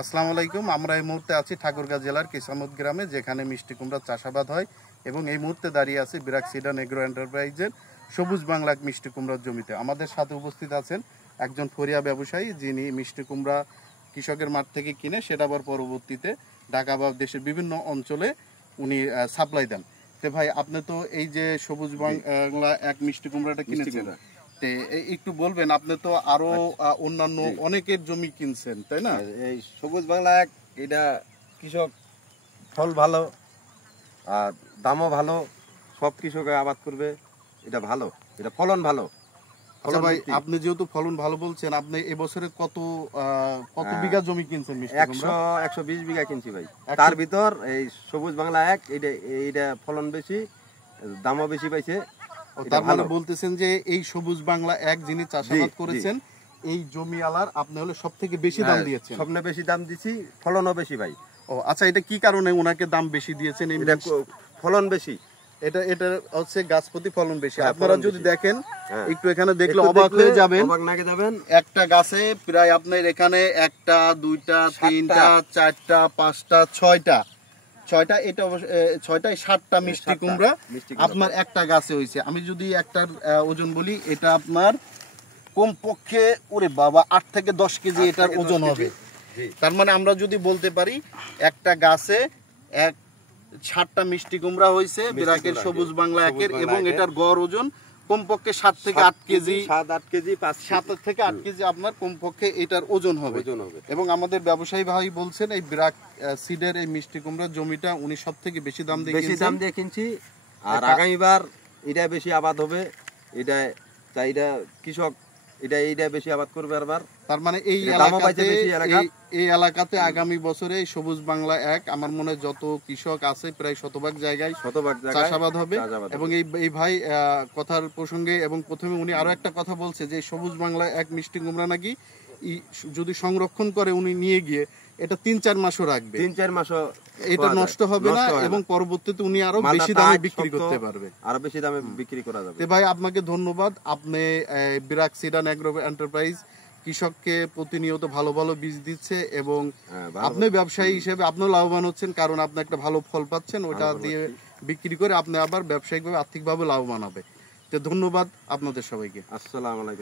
আসসালামু আলাইকুম। আমরা এই মুহূর্তে আছি ঠাকুরগাঁ জেলার কিসামত গ্রামে, যেখানে মিষ্টি কুমড়ার চাষাবাদ হয়, এবং এই মুহূর্তে দাঁড়িয়ে আছি ব্র্যাক সিডন এগ্রো এন্টারপ্রাইজের সবুজ বাংলা মিষ্টি কুমড়ার জমিতে। আমাদের সাথে উপস্থিত আছেন একজন ফরিয়া ব্যবসায়ী, যিনি মিষ্টি কুমড়া কৃষকের মাঠ থেকে কিনে সেটা আবার পরবর্তীতে ঢাকা বা দেশের বিভিন্ন অঞ্চলে উনি সাপ্লাই দেন। তো ভাই, আপনি তো এই যে সবুজ বাংলা এক মিষ্টি কুমড়াটা কিনেছেন, একটু বলবেন, আপনি তো আরো অন্যান্য অনেকের জমি কিনছেন, তাই না? এই সবুজ বাংলা এক, এটা কৃষক ফল ভালো আর দামও ভালো, সব কৃষক আবাদ করবে, এটা ভালো, এটা ফলন ভালো। আচ্ছা ভাই, আপনি যেহেতু ফলন ভালো বলছেন, আপনি এবছরে কত বিঘা জমি কিনছেন? 120 বিঘা কিনছি ভাই। তার ভিতর এই সবুজ বাংলা এক, এইটা ফলন বেশি, দামও বেশি পাইছে। তার মানে বলতেছেন যে এই সবুজ বাংলা এক যিনি চাষাবাদ করেছেন, এই জমি আলার আপনি হলে সব থেকে বেশি দাম দিয়েছেন? সবচেয়ে বেশি দাম দিছি, ফলনও বেশি ভাই। ও আচ্ছা, এটা কি কারণে ওনাকে দাম বেশি দিয়েছেন? ফলন বেশি, এটা হচ্ছে গাছ প্রতি ফলন বেশি। আপনারা যদি দেখেন, একটু এখানে দেখলে অবাক হয়ে যাবেন। একটা গাছে প্রায় আপনার এখানে একটা, দুইটা, তিনটা, চারটা, পাঁচটা, ছয়টা, এটা 6টায় 7টা মিষ্টি কুমড়া আপনার একটা গাছে হয়েছে। আমি যদি একটার ওজন বলি, এটা আপনার কমপক্ষে ওরে বাবা 8 থেকে 10 কেজি এটার ওজন হবে। তার মানে আমরা যদি বলতে পারি একটা গাছে 7টা মিষ্টি কুমড়া হয়েছে ব্র্যাকের সবুজ বাংলা একের, এবং এটার গড় ওজন কমপক্ষে 7 থেকে 8 কেজি, 7 থেকে 8 কেজি আপনার কমপক্ষে এটার ওজন হবে। এবং আমাদের ব্যবসায়ী ভাই বলছেন এই ব্র্যাক সিডের এই মিষ্টি কুমড়ার জমিটা উনি সব থেকে বেশি দাম দিয়ে কিনছি, আর আগামীবার এটা বেশি আবাদ হবে, এটা চাইটা কৃষক এইটা বেশি আবাদ করবে আবার। তার মানে এই এলাকাতে আগামী বছরে সবুজ বাংলা এক, আমার মনে হয় যত কৃষক আছে প্রায় শতভাগ জায়গায় চাষাবাদ হবে। এবং এই ভাই কথার প্রসঙ্গে, এবং প্রথমে উনি আরো একটা কথা বলছে যে সবুজ বাংলা এক মিষ্টি কুমড়া নাকি যদি সংরক্ষণ করে উনি নিয়ে গিয়ে এটা 3-4 মাসও রাখবে, 3-4 মাসও এটা নষ্ট হবে না, এবং পরবর্তীতে উনি আরো বেশি দামে বিক্রি করতে পারবে, আরো বেশি দামে বিক্রি করা যাবে। তো ভাই, আপনাকে ধন্যবাদ। আপনি ব্র্যাক সিডন এগ্রো এন্টারপ্রাইজ কৃষককে প্রতিনিয়ত ভালো ভালো বীজ দিচ্ছে, এবং আপনি ব্যবসায়ী হিসেবে আপনিও লাভবান হচ্ছেন, কারণ আপনি একটা ভালো ফল পাচ্ছেন, ওটা দিয়ে বিক্রি করে আপনি আবার ব্যবসায়িকভাবে আর্থিকভাবে লাভবান হবে। তো ধন্যবাদ আপনাদের সবাইকে। আসসালামু আলাইকুম।